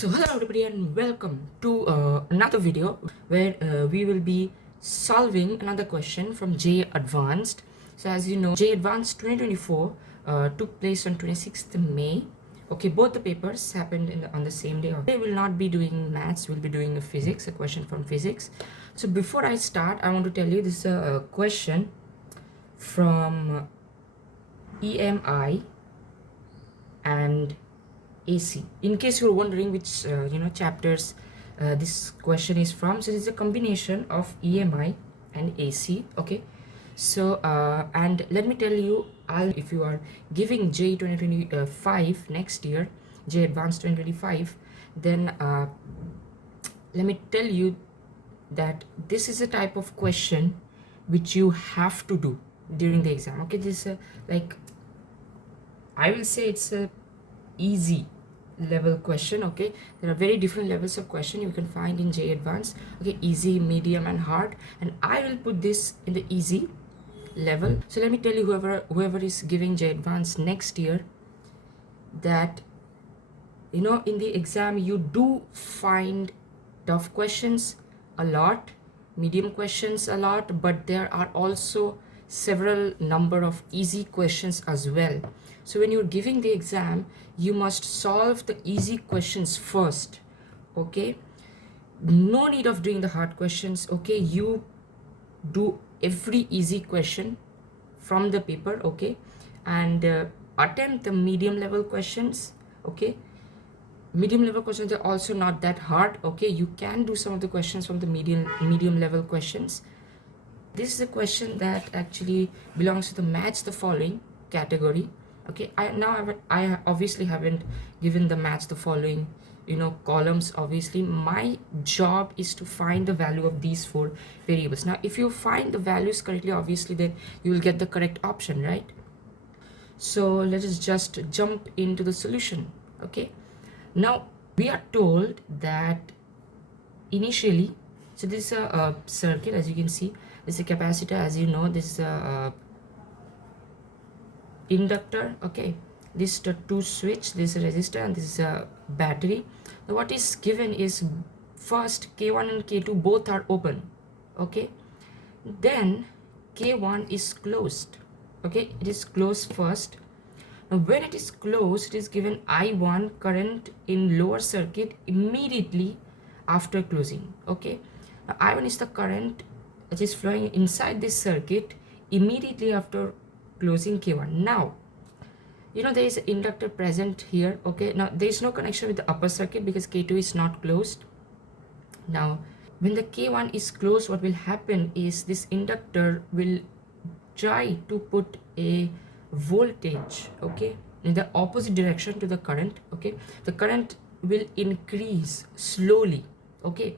So hello everybody and welcome to another video where we will be solving another question from JEE Advanced. So as you know, JEE Advanced 2024 took place on 26th May. Okay, both the papers happened on the same day. Today we will not be doing maths, we'll be doing a physics, a question from physics. So before I start, I want to tell you this is a question from EMI and AC. In case you're wondering which chapters this question is from, so it's a combination of EMI and AC. Okay, so and let me tell you, if you are giving JEE 2025 next year, JEE Advanced 2025, then let me tell you that this is a type of question which you have to do during the exam. Okay, this is like, I will say it's a easy level question. Okay, there are very different levels of question you can find in JEE Advanced. Okay, easy, medium and hard, and I will put this in the easy level. So let me tell you, whoever is giving JEE Advanced next year, that in the exam you do find tough questions a lot, medium questions a lot, but there are also several number of easy questions as well. So when you're giving the exam, you must solve the easy questions first. Okay, no need of doing the hard questions. Okay, you do every easy question from the paper. Okay, and attempt the medium level questions. Okay, medium level questions are also not that hard. Okay, you can do some of the questions from the medium level questions. This is a question that actually belongs to the match the following category. Okay, I obviously haven't given the match the following columns. Obviously my job is to find the value of these four variables. Now if you find the values correctly, obviously then you will get the correct option, right? So let us just jump into the solution. Okay, now we are told that initially, so this is a circuit. As you can see, this is a capacitor. As you know, this is a inductor. Okay, this is the two switch, this is a resistor, and this is a battery. Now what is given is, first K1 and K2 both are open. Okay, then K1 is closed. Okay, it is closed first. Now when it is closed, it is given I1 current in lower circuit immediately after closing. Okay, now I1 is the current that is flowing inside this circuit immediately after closing K1. Now there is an inductor present here. Okay, now there is no connection with the upper circuit because K2 is not closed. Now when the K1 is closed, what will happen is this inductor will try to put a voltage, okay, in the opposite direction to the current. Okay, the current will increase slowly. Okay,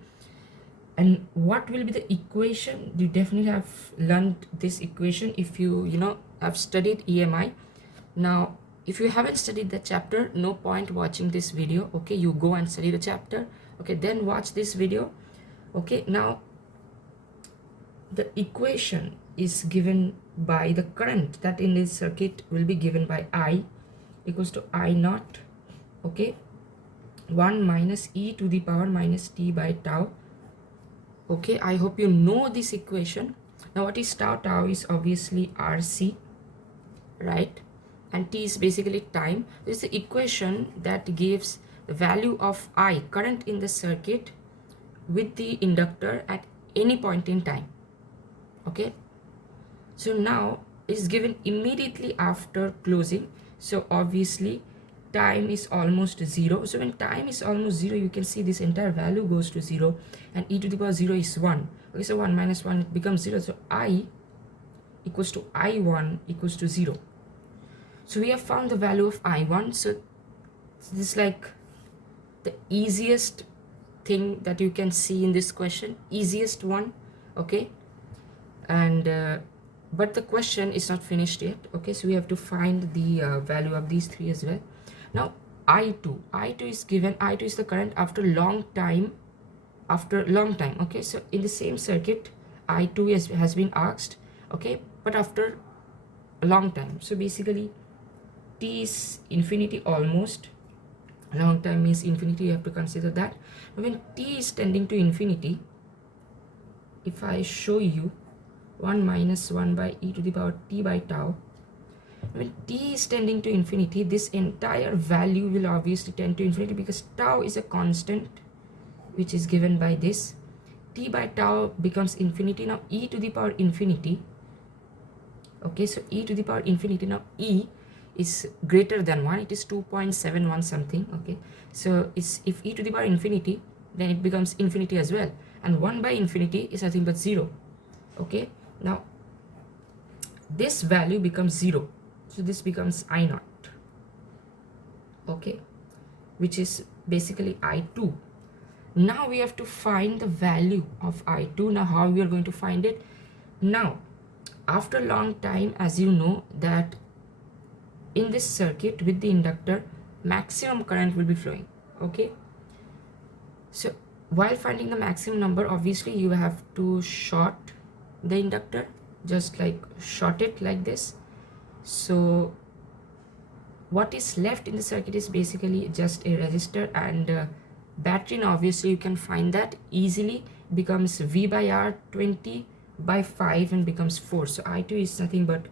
and what will be the equation? You definitely have learned this equation if you have studied EMI. Now if you haven't studied the chapter, no point watching this video. Okay, you go and study the chapter. Okay, then watch this video. Okay, now the equation is given by the current that in this circuit will be given by I equals to I naught. Okay, 1 minus e to the power minus t by tau. Okay, I hope you know this equation. Now what is tau? Tau is obviously RC, right? And t is basically time. This is the equation that gives the value of I, current in the circuit, with the inductor at any point in time. Okay, so now it is given immediately after closing. So obviously time is almost 0. So when time is almost 0, you can see this entire value goes to 0, and e to the power 0 is 1. Okay, so 1 minus 1 becomes 0. So I equals to I1 equals to 0. So we have found the value of I1. So this is like the easiest thing that you can see in this question, easiest one. Okay, and but the question is not finished yet. Okay, so we have to find the value of these three as well. Now I2 is given. I2 is the current after long time. Okay, so in the same circuit I2 has been asked. Okay, but after a long time. So basically t is infinity almost, long time means infinity, you have to consider that. When t is tending to infinity, if I show you 1 minus 1 by e to the power t by tau, when t is tending to infinity, this entire value will obviously tend to infinity, because tau is a constant which is given by this. T by tau becomes infinity. Now e to the power infinity, okay, so e to the power infinity, now e is greater than 1, it is 2.71 something, okay, so it's, if e to the power infinity, then it becomes infinity as well, and 1 by infinity is nothing but 0, okay. Now this value becomes 0, so this becomes I naught, okay, which is basically I2. Now we have to find the value of I2. Now how we are going to find it? Now after a long time, as you know, that in this circuit with the inductor, maximum current will be flowing, okay. So while finding the maximum number, obviously you have to short the inductor, just like short it like this. So what is left in the circuit is basically just a resistor and battery. Now obviously you can find that easily, becomes V by R 20 by 5 and becomes 4. So I2 is nothing but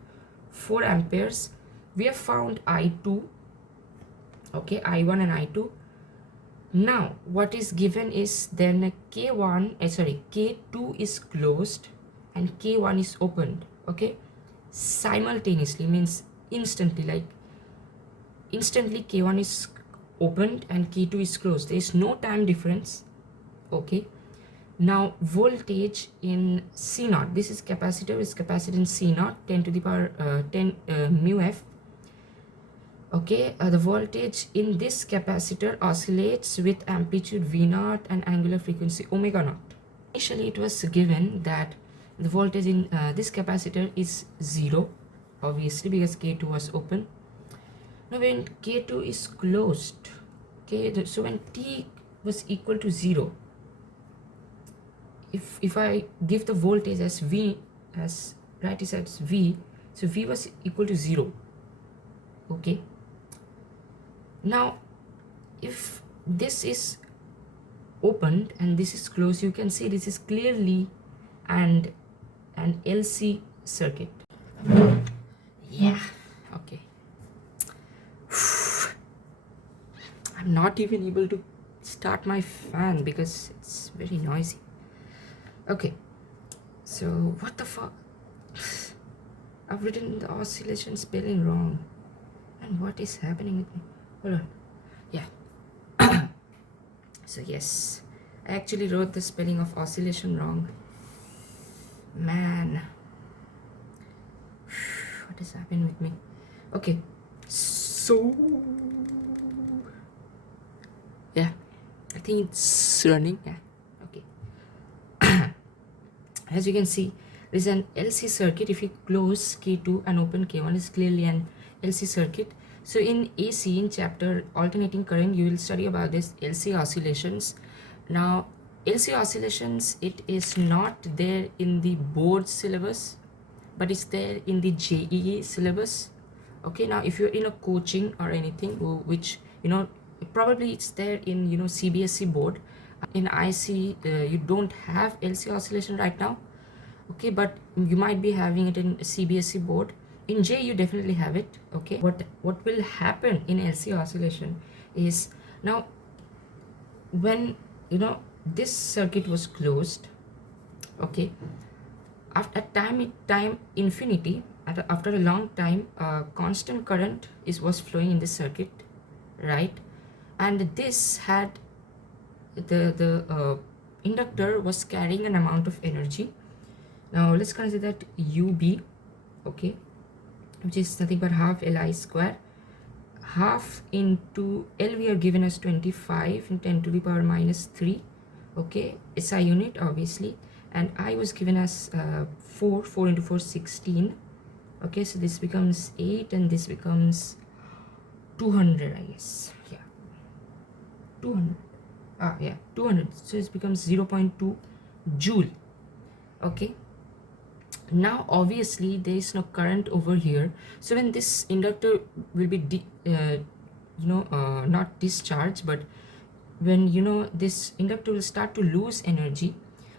4 amperes. We have found I2, okay, I1 and I2. Now what is given is then K2 is closed and K1 is opened, okay, simultaneously, means instantly, like instantly K1 is opened and K2 is closed. There is no time difference, okay. Now voltage in C naught, this is capacitor, is capacitance C naught 10 to the power 10 mu f, okay. The voltage in this capacitor oscillates with amplitude V naught and angular frequency omega naught. Initially it was given that the voltage in this capacitor is 0, obviously, because K2 was open. Now when K2 is closed, okay, so when t was equal to 0, if I give the voltage as V, as right is as V, so V was equal to 0, okay. Now if this is opened and this is closed, you can see this is clearly an LC circuit. Yeah, okay. I'm not even able to start my fan because it's very noisy. Okay, so what the fuck? I've written the oscillation spelling wrong. And what is happening with me? Hold on. Yeah. So yes, I actually wrote the spelling of oscillation wrong. Man. What is happening with me? Okay. So yeah, I think it's running. Yeah, okay. As you can see, this is an LC circuit. If you close K2 and open K1, is clearly an LC circuit. So in AC, in chapter alternating current, you will study about this LC oscillations. Now LC oscillations, it is not there in the board syllabus, but it's there in the JEE syllabus, okay. Now if you're in a coaching or anything, which you know, probably it's there in, you know, CBSE board. In IC you don't have LC oscillation right now, okay, but you might be having it in CBSE board. In J you definitely have it, okay. What will happen in LC oscillation is, now when, you know, this circuit was closed, okay, after time infinity, after a long time, constant current was flowing in this circuit, right, and this had the inductor was carrying an amount of energy. Now let's consider that UB, okay, which is nothing but half Li square. Half into L we are given as 25 and 10 to the power minus 3, okay, SI unit obviously, and I was given as 4 into 4 16, okay, so this becomes 8 and this becomes 200, I guess, yeah, 200, yeah, 200, so it becomes 0.2 joule, okay. Now obviously there is no current over here, so when this inductor will be not discharge, but when this inductor will start to lose energy.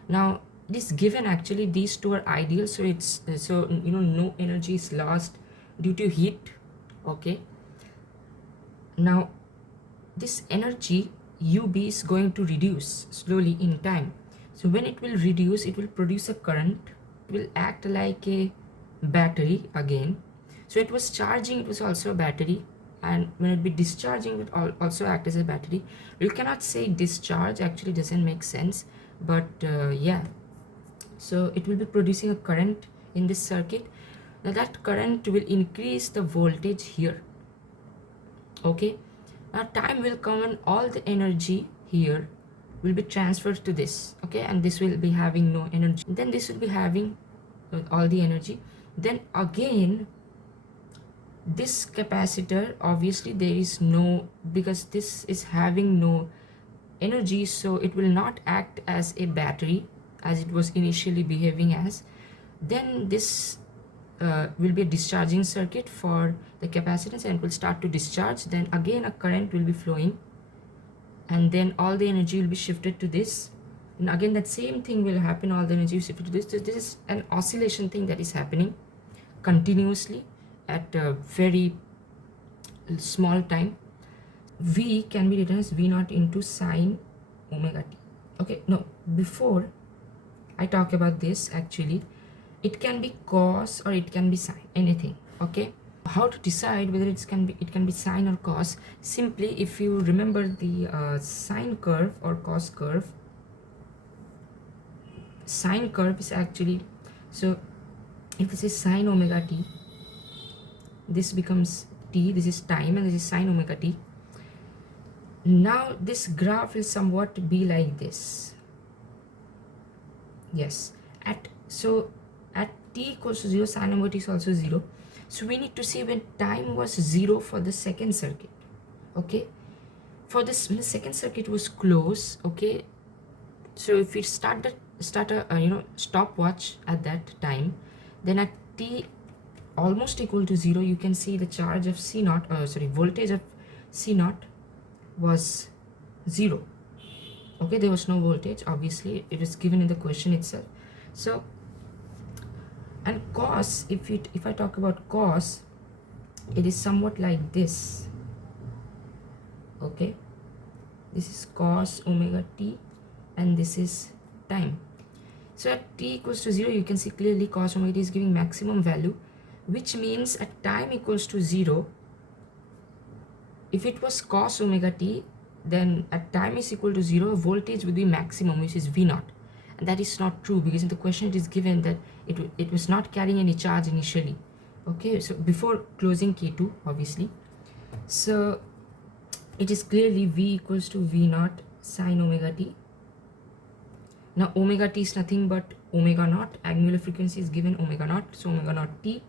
Now it is given actually these two are ideal, so it's no energy is lost due to heat. Okay, now this energy UB is going to reduce slowly in time. So when it will reduce, it will produce a current. It will act like a battery again. So it was charging, it was also a battery, and when it be discharging, it will also act as a battery. You cannot say discharge, actually doesn't make sense, but yeah. So it will be producing a current in this circuit. Now that current will increase the voltage here. Okay, now time will come when all the energy here will be transferred to this. Okay, and this will be having no energy, then this will be having all the energy. Then again this capacitor, obviously there is no, because this is having no energy, so it will not act as a battery as it was initially behaving as. Then this will be a discharging circuit for the capacitance, and it will start to discharge. Then again a current will be flowing, and then all the energy will be shifted to this, and again that same thing will happen, all the energy is shifted to this. So this is an oscillation thing that is happening continuously at a very small time. V can be written as V naught into sine omega t. Okay, no, before I talk about this, actually it can be cos or it can be sine, anything. Okay, how to decide whether it can be sine or cos? Simply, if you remember the sine curve or cos curve, sine curve is actually, so if this is sine omega t, this becomes t, this is time, and this is sine omega t. Now this graph will somewhat be like this. Yes, at t equals to 0, sine omega t is also 0. So we need to see when time was 0 for the second circuit. Okay, for this, when the second circuit was closed. Okay, so if we start a stopwatch at that time, then at t almost equal to 0, you can see the charge of C naught, voltage of C naught was 0. Okay, there was no voltage, obviously it is given in the question itself. So, and cos, if I talk about cos, it is somewhat like this. Okay, this is cos omega t, and this is time. So at t equals to 0, you can see clearly cos omega t is giving maximum value, which means at time equals to 0, if it was cos omega t, then at time is equal to 0, voltage would be maximum, which is V naught. And that is not true, because in the question it is given that it was not carrying any charge initially. Okay, so before closing K2, obviously. So it is clearly V equals to V naught sine omega t. Now omega t is nothing but omega naught. Angular frequency is given omega naught, so omega naught t.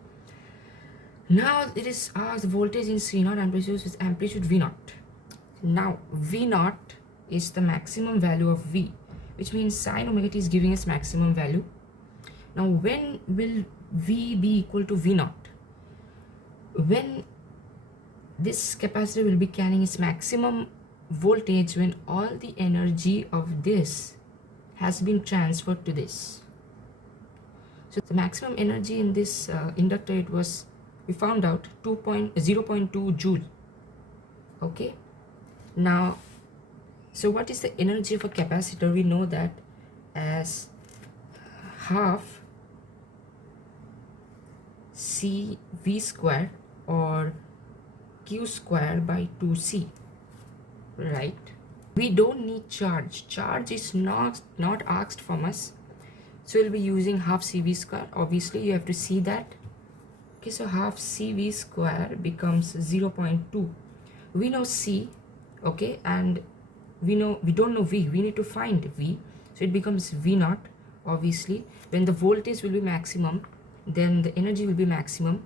Now it is asked voltage in C naught, amplitude is amplitude V naught. Now V naught is the maximum value of V, which means sine omega t is giving us maximum value. Now when will V be equal to V naught? When this capacitor will be carrying its maximum voltage, when all the energy of this has been transferred to this. So the maximum energy in this inductor, it was, we found out 0.2 joule. Okay, now so what is the energy of a capacitor? We know that as half CV square or Q square by 2C, right? We don't need charge. Charge is not asked from us, so we'll be using half CV square. Obviously you have to see that. Okay, so half CV square becomes 0.2. We know C, okay, and we don't know V. We need to find V, so it becomes V naught. Obviously, when the voltage will be maximum, then the energy will be maximum.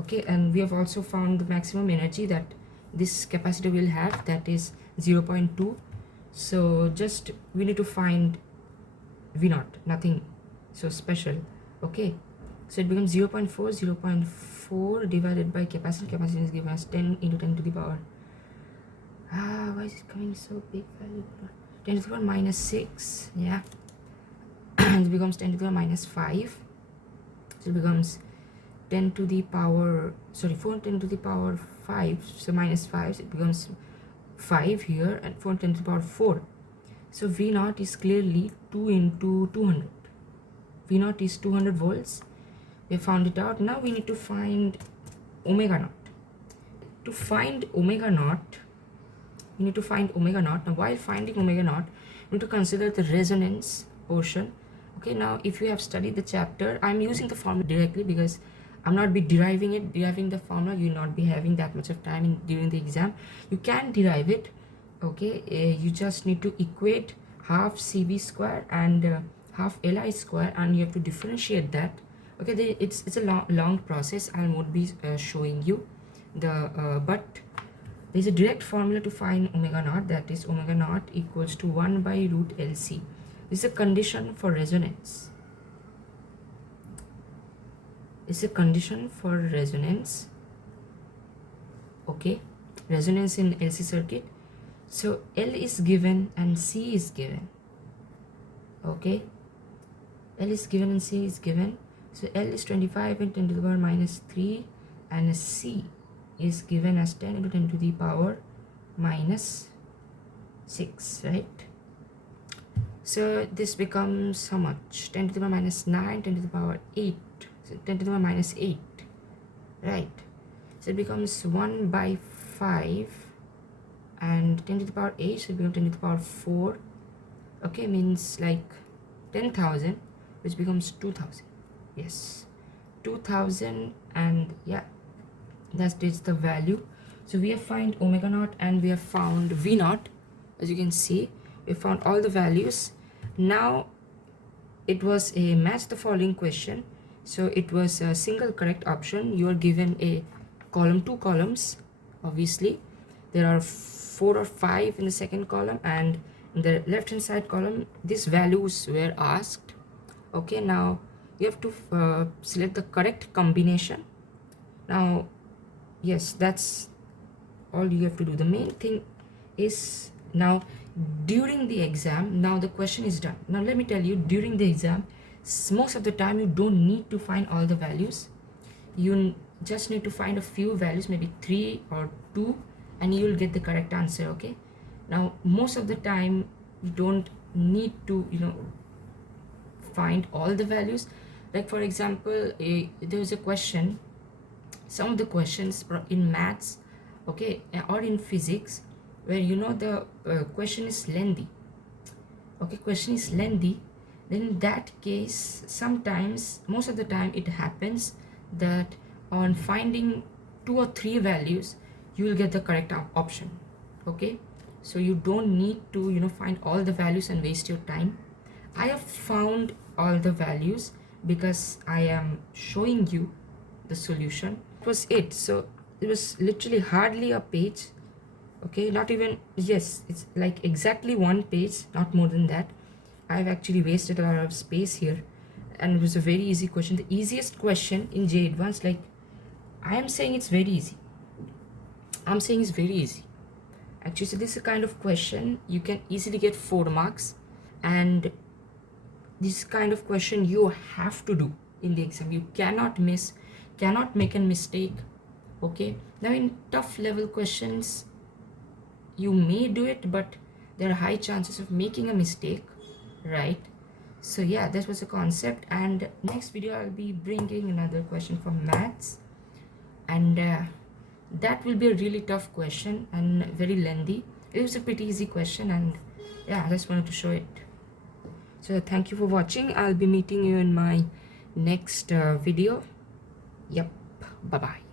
Okay, and we have also found the maximum energy that this capacitor will have, that is 0.2. So just we need to find V naught, nothing so special. Okay, so it becomes 0.4 divided by capacitance. Capacitance is given as 10 into 10 to the power Why is it coming so big value? 10 to the power minus 6, yeah. It becomes 10 to the power minus 5. So it becomes 10 to the power, sorry, 4 10 to the power 5, so minus 5, so it becomes 5 here, and 4 10 to the power 4. So V naught is clearly 2 into 200. V naught is 200 volts. We found it out. Now we need to find omega naught. To find omega naught, we need to find omega naught. Now while finding omega naught, we need to consider the resonance portion. Okay, now if you have studied the chapter, I'm using the formula directly because I'm not be deriving the formula. You will not be having that much of time during the exam. You can derive it. Okay, you just need to equate half CV square and half Li square, and you have to differentiate that. Okay, it's a long process. I won't be showing you the but there's a direct formula to find omega naught, that is omega naught equals to 1 by root LC. This is a condition for resonance. It's a condition for resonance. Okay, resonance in LC circuit. So L is given and C is given. Okay, L is given and C is given. So L is 25 and 10 to the power minus 3, and C is given as 10 into 10 to the power minus 6, right? So this becomes how much? 10 to the power minus 9, 10 to the power 8, so 10 to the power minus 8, right? So it becomes 1 by 5 and 10 to the power 8, so it becomes 10 to the power 4. Okay, means like 10,000, which becomes 2,000. Yes, 2,000, and yeah, that is the value. So we have found omega naught and we have found V naught. As you can see, we found all the values. Now it was a match the following question. So it was a single correct option. You are given a column, 2 columns. Obviously there are 4 or 5 in the second column, and in the left hand side column these values were asked. Okay, now you have to select the correct combination. Now yes, that's all you have to do. The main thing is, now during the exam, now the question is done. Now let me tell you, during the exam, most of the time you don't need to find all the values. You just need to find a few values, maybe 3 or 2, and you will get the correct answer. Okay, now most of the time you don't need to find all the values. Like for example, there is a question, some of the questions in maths, okay, or in physics, where the question is lengthy. Okay, question is lengthy, then in that case, sometimes, most of the time it happens that on finding 2 or 3 values you will get the correct option. Okay, so you don't need to find all the values and waste your time. I have found all the values because I am showing you the solution. It was it. So it was literally hardly a page. Okay, not even, yes, it's like exactly 1 page, not more than that. I've actually wasted a lot of space here, and it was a very easy question, the easiest question in JEE Advanced. Like, I am saying it's very easy. I'm saying it's very easy actually. So this is a kind of question you can easily get 4 marks, and this kind of question you have to do in the exam. You cannot miss, cannot make a mistake. Okay, now in tough level questions you may do it, but there are high chances of making a mistake, right? So yeah, that was the concept, and next video I'll be bringing another question from maths, and that will be a really tough question and very lengthy. It was a pretty easy question, and yeah, I just wanted to show it. So thank you for watching. I'll be meeting you in my next video. Yep, bye bye.